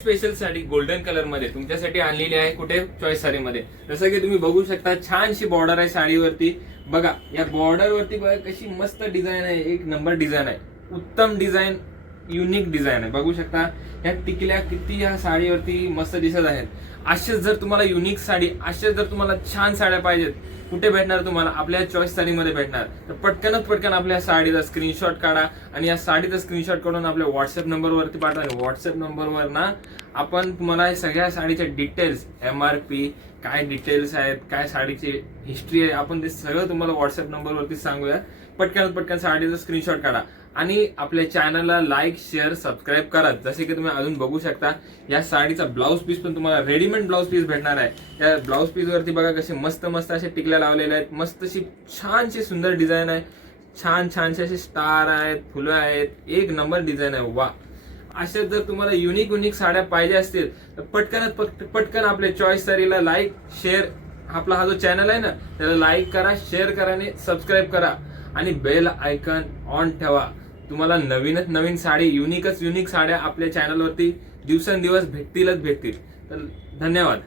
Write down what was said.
Special sari golden colour मध्ये तुमच्यासाठी आणलेली आहे कुठे चॉईस साडी मध्ये। जसं की तुम्ही बघू शकता छानशी बॉर्डर आहे साडीवरती। बघा या बॉर्डर वरती बघा कशी मस्त डिझाईन आहे, एक नंबर डिझाईन आहे, उत्तम डिझाईन, युनिक डिझाईन आहे। बघू शकता या टिकल्या किती या साडीवरती मस्त दिसत आहेत। असेच जर तुम्हाला युनिक साडी, असेच जर तुम्हाला छान साड्या पाहिजेत, कुठे भेटणार तुम्हाला? आपल्या चॉईस साडीमध्ये भेटणार। तर पटकन आपल्या साडीचा स्क्रीनशॉट काढा आणि या साडीचा स्क्रीनशॉट काढून आपल्या व्हॉट्सअप नंबरवरती पाठवा। व्हॉट्सअप नंबरवर ना आपण तुम्हाला सगळ्या साडीचे डिटेल्स, MRP काय डिटेल्स आहेत, काय साडीची हिस्ट्री आहे, आपण ते सगळं तुम्हाला व्हॉट्सअप नंबरवरती सांगूया। पटकन साडीचा स्क्रीनशॉट काढा आणि आपल्या चॅनलला लाईक, शेअर, सबस्क्राईब करा। जसे की तुम्ही अजून बघू शकता या साडीचा ब्लाऊज पीस पण तुम्हाला रेडीमेड ब्लाऊज पीस भेटणार आहे। या ब्लाऊज पीस वरती बघा कसे मस्त असे टिकल्या लावलेल्या आहेत, मस्त अशी छानशी सुंदर डिझाईन आहे, छानसे असे स्टार आहेत, फुलं आहेत, एक नंबर डिझाईन आहे। वा, अशा जर तुम्हाला युनिक साड्या पाहिजे असतील तर पटकन आपल्या चॉईस साडीला लाईक, शेअर, आपला हा जो चॅनल आहे ना त्याला लाईक करा, शेअर करा आणि सबस्क्राईब करा आणि बेल आयकॉन ऑन ठेवा। तुम्हाला नवीन साडी, युनिक साड्या आपल्या चॅनलवरती दिवसेंदिवस भेटतील। तर धन्यवाद।